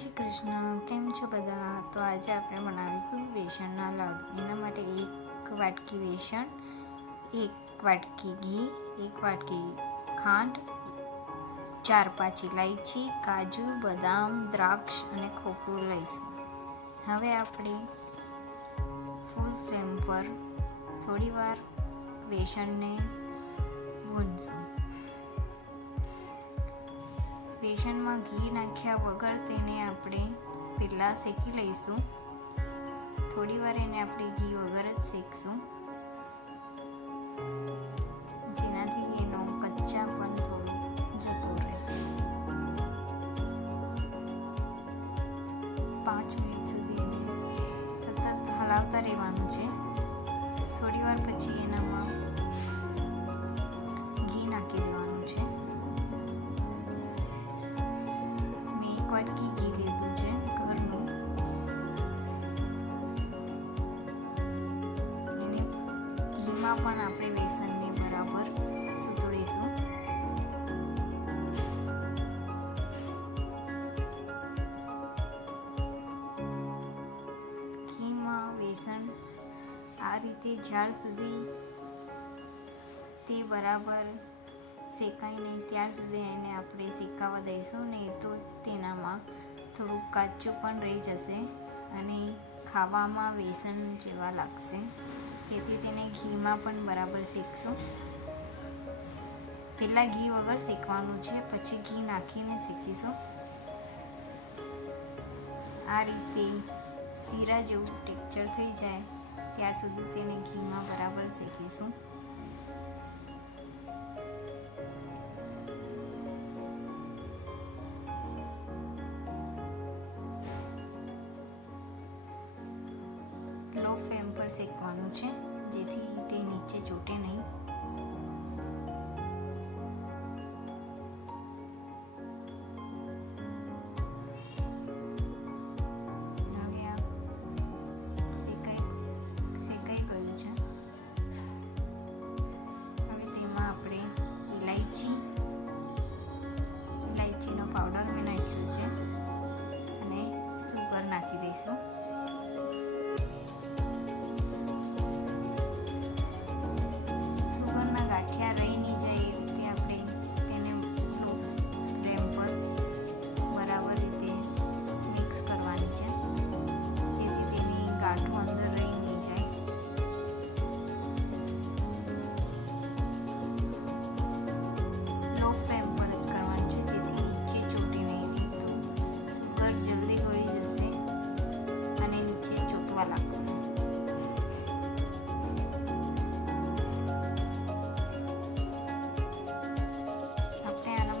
શ્રી કૃષ્ણ. કેમ છો બધા? તો આજે આપણે બનાવીશું બેસનના લાડુ. એના માટે 1 વાટકી બેસન, 1 વાટકી ઘી, 1 વાટકી ખાંડ, 4-5 ઇલાયચી, કાજુ, બદામ, દ્રાક્ષ અને ખોપરું લઈશું. હવે આપણે ફૂલ ફ્લેમ પર થોડીવાર બેસનને ભૂનશું. બેસનમાં ઘી નાખ્યા વગર તેને આપણે પહેલાં શેકી લઈશું. થોડીવાર એને આપણે ઘી વગર જ શેકશું, જેનાથી એનો કચ્ચાપણ થોડું જતું રહે. 5 મિનિટ સુધી એને સતત હલાવતા રહેવાનું છે. થોડીવાર પછી એનામાં ઘી નાખી દેવાનું છે. મેં 1 વાટકી ઘી લીધું છે ઘરનું. એને ઘીમાં પણ આપણે બેસનને બરાબર સૂતળીશું. ઘીમાં બેસન આ રીતે જ્યાર સુધી તે બરાબર શેકાય નહીં ત્યાર સુધી એને આપણે શેકાવા દઈશું. નહીં તો તેનામાં થોડુંક કાચું પણ રહી જશે અને ખાવામાં બેસન જેવા લાગશે. તેથી તેને ઘીમાં પણ બરાબર શેકશું. પહેલાં ઘી વગર શેકવાનું છે, પછી ઘી નાખીને શેકીશું. આ રીતે શીરા જેવું ટેક્સચર થઈ જાય ત્યાર સુધી તેને ઘીમાં બરાબર શેકીશું. લો ફ્લેમ પર શેકવાનું છે, જેથી તે નીચે ચોટે નહીં. હવે આ શેકાઈ ગયું છે. હવે તેમાં આપણે ઇલાયચીનો પાવડર મેં નાખ્યો છે અને સુગર નાખી દઈશું. ગાંઠિયા રહી નહીં જાય એ રીતે આપણે તેને લો ફ્લેમ પર બરાબર રીતે મિક્સ કરવાની છે, જેથી તેની ગાંઠો અંદર રહી નહીં જાય. લો ફ્લેમ પર જ કરવાની છે, જેથી નીચે ચોટે નહીં. તો સુગર જલ્દી ગળી જશે અને નીચે ચોટવા લાગશે.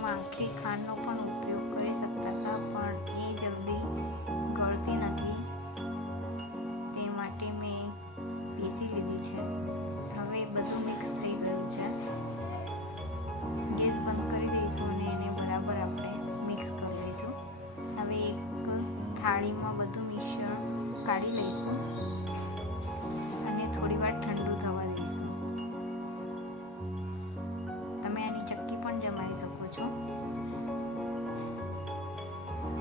આખી ખાંડનો પણ ઉપયોગ કરી શકતા હતા, પણ એ જલ્દી ગળતી નથી. તે માટે મેં પીસી લીધી છે. હવે બધું મિક્સ થઈ ગયું છે. ગેસ બંધ કરી દઈશું અને એને બરાબર આપણે મિક્સ કરી લઈશું. હવે એક થાળીમાં બધું મિશ્રણ કાઢી લઈશું અને થોડીવાર ઠંડુ થવા દઈશું. તમે આની ચક્કી પણ જમાવી શકો છો.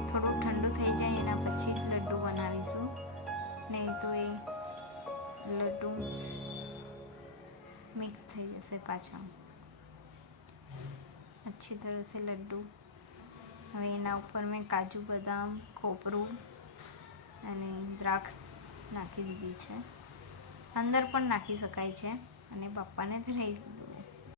થોડુંક ઠંડુ થઈ જાય એના પછી લડ્ડુ બનાવીશું, નહીં તો એ લડ્ડુ મિક્સ થઈ જશે પાછા. अच्छी तरह से लड्डू. હવે એના ઉપર મેં કાજુ, બદામ, ખોપરું અને દ્રાક્ષ નાખી દીધી છે. અંદર પણ નાખી શકાય છે અને પપ્પાને ધરાવી દીધું.